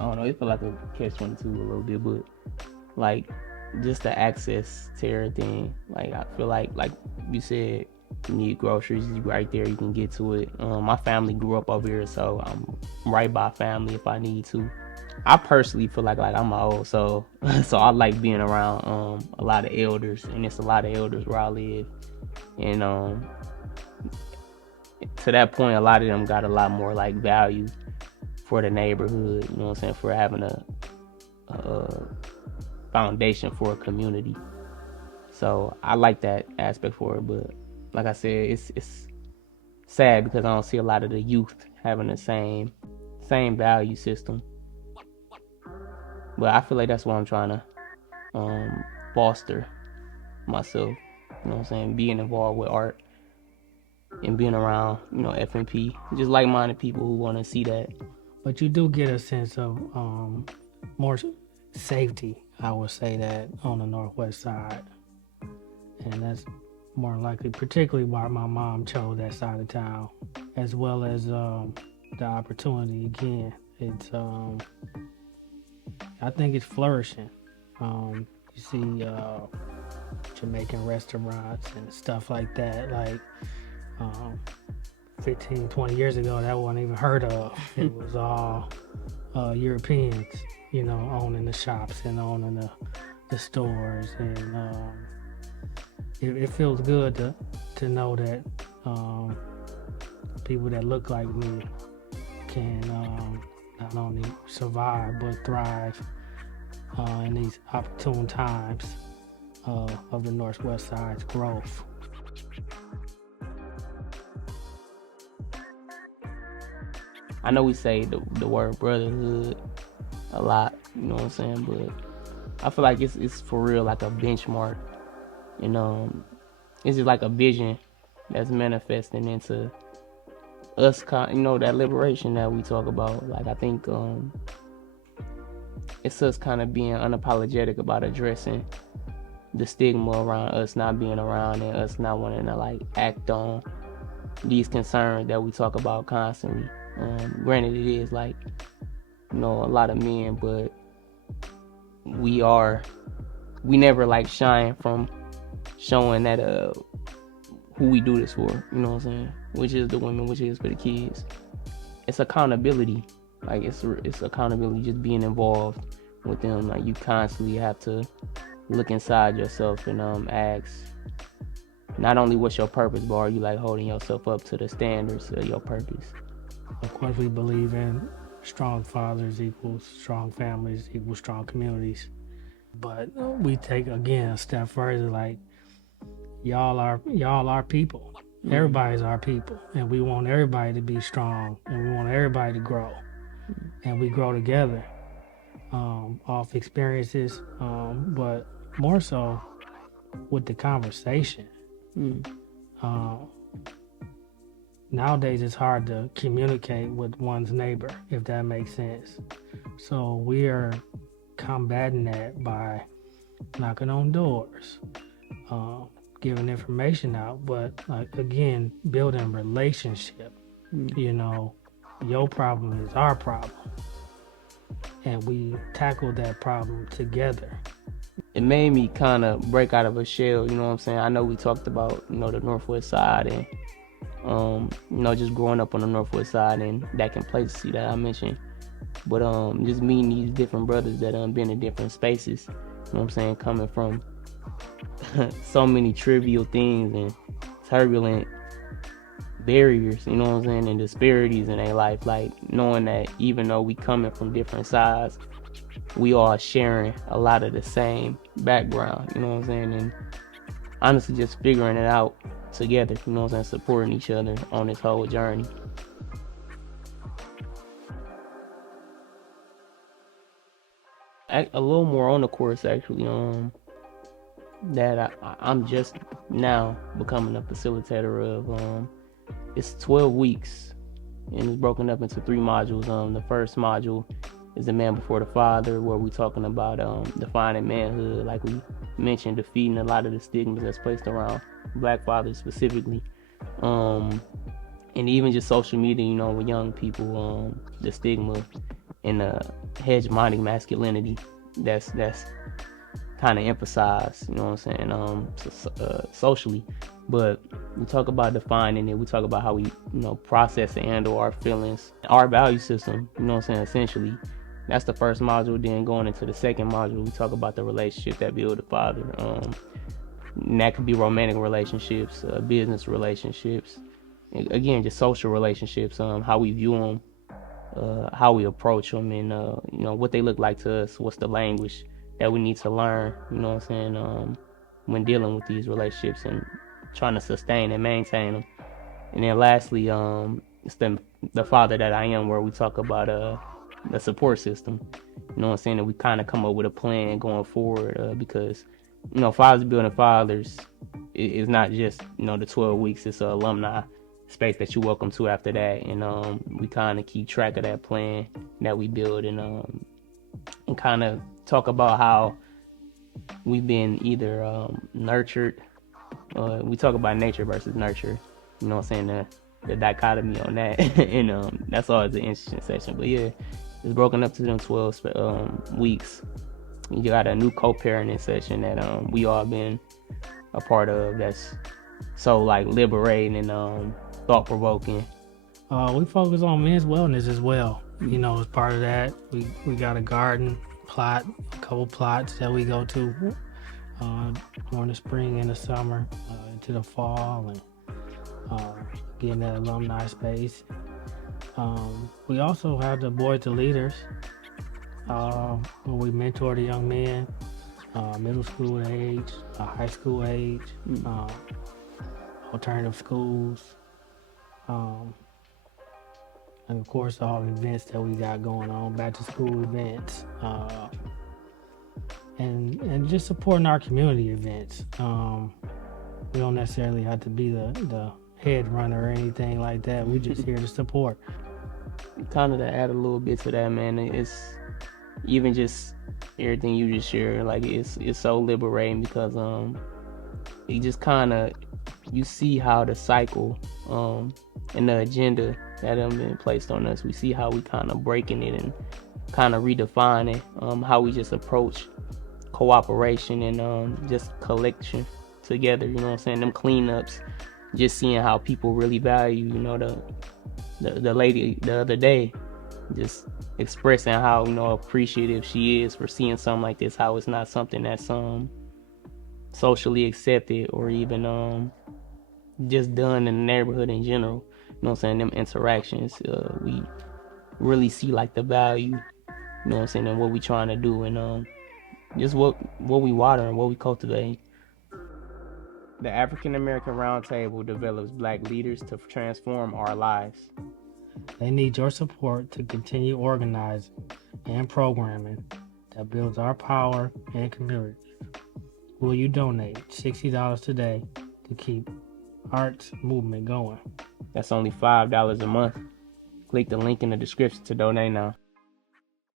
I don't know, it feel like a catch-22 a little bit, but like just the access to everything. Like I feel like you said, you need groceries, you right there, you can get to it. My family grew up over here, so I'm right by family if I need to. I personally feel like I'm my old soul, so I like being around a lot of elders, and it's a lot of elders where I live, and to that point, a lot of them got a lot more like value for the neighborhood. You know what I'm saying? For having a foundation for a community. So I like that aspect for it, but like I said, it's sad because I don't see a lot of the youth having the same value system. But I feel like that's what I'm trying to foster myself. You know what I'm saying? Being involved with art and being around, FNP, just like-minded people who want to see that. But you do get a sense of more safety, I would say, that on the Northwest side. And that's more likely, particularly why my mom chose that side of town, as well as the opportunity. Again, it's I think it's flourishing. You see Jamaican restaurants and stuff like that. Like 15, 20 years ago, that wasn't even heard of. It was all Europeans, owning the shops and owning the stores. And it feels good to know that people that look like me can not only survive but thrive in these opportune times of the Northwest Side's growth. I know we say the word brotherhood a lot, you know what I'm saying, but I feel like it's for real like a benchmark, and it's just like a vision that's manifesting into us, that liberation that we talk about. Like I think it's us kind of being unapologetic about addressing the stigma around us not being around and us not wanting to like act on these concerns that we talk about constantly. Granted, it is like, a lot of men, but we never like shine from showing that who we do this for, you know what I'm saying? Which is the women, which is for the kids. It's accountability. Like it's accountability, just being involved with them. Like you constantly have to look inside yourself and ask not only what's your purpose, but are you like holding yourself up to the standards of your purpose? Of course, we believe in strong fathers equals strong families equals strong communities. But we take again a step further. Like y'all are people. Mm-hmm. Everybody's our people, and we want everybody to be strong, and we want everybody to grow, and we grow together off experiences, but more so with the conversation. Nowadays it's hard to communicate with one's neighbor, if that makes sense. So we are combating that by knocking on doors, giving information out, but like again, building relationship. Your problem is our problem, and we tackle that problem together. It made me kind of break out of a shell, you know what I'm saying? I know we talked about, the Northwest side and just growing up on the Northwest side and that complacency that I mentioned. But just meeting these different brothers that been in different spaces, you know what I'm saying, coming from so many trivial things and turbulent barriers, you know what I'm saying, and disparities in their life. Like knowing that even though we coming from different sides, we all sharing a lot of the same background, you know what I'm saying, and honestly just figuring it out together, you know what I'm saying, supporting each other on this whole journey. A little more on the course actually, that I'm just now becoming a facilitator of. It's 12 weeks and it's broken up into 3 modules. The first module is the man before the father, where we're talking about defining manhood, like we mentioned, defeating a lot of the stigmas that's placed around Black fathers specifically, and even just social media, with young people, the stigma and hegemonic masculinity that's kind of emphasized, you know what I'm saying, socially. But we talk about defining it. We talk about how we, process and handle our feelings, our value system, you know what I'm saying, essentially. That's the first module. Then going into the second module, we talk about the relationship that build the father. And that could be romantic relationships, business relationships, again, just social relationships, how we view them, how we approach them, and what they look like to us. What's the language that we need to learn? You know what I'm saying? When dealing with these relationships and trying to sustain and maintain them. And then lastly, it's the father that I am, where we talk about the support system. You know what I'm saying? That we kind of come up with a plan going forward, because fathers building fathers is not just the 12 weeks. It's an alumni space that you're welcome to after that, and we kind of keep track of that plan that we build, and kind of talk about how we've been either nurtured. We talk about nature versus nurture. You know what I'm saying? The dichotomy on that, and that's always an interesting section. But yeah, it's broken up to them 12 weeks. You got a new co-parenting session that we all been a part of. That's so like liberating and thought-provoking. We focus on men's wellness as well. As part of that, we got a garden plot, a couple plots that we go to during the spring and the summer, into the fall, and getting that alumni space. We also have the Boys to Leaders, where we mentor the young men, middle school age, high school age, alternative schools, and of course all the events that we got going on, back to school events, and just supporting our community events. We don't necessarily have to be the head runner or anything like that. We just here to support. Kind of to add a little bit to that, man, it's even just everything you just shared, like it's so liberating, because it just kind of, you see how the cycle and the agenda that have been placed on us, we see how we kind of breaking it and kind of redefining how we just approach cooperation and just collection together. You know what I'm saying? Them cleanups, just seeing how people really value, the lady the other day, just expressing how appreciative she is for seeing something like this, how it's not something that's socially accepted or even just done in the neighborhood in general. You know what I'm saying? Them interactions, we really see like the value, you know what I'm saying, and what we trying to do, and just what we water and what we cultivate. The African American Roundtable develops Black leaders to transform our lives. They need your support to continue organizing and programming that builds our power and community. Will you donate $60 today to keep AART's movement going? That's only $5 a month. Click the link in the description to donate now.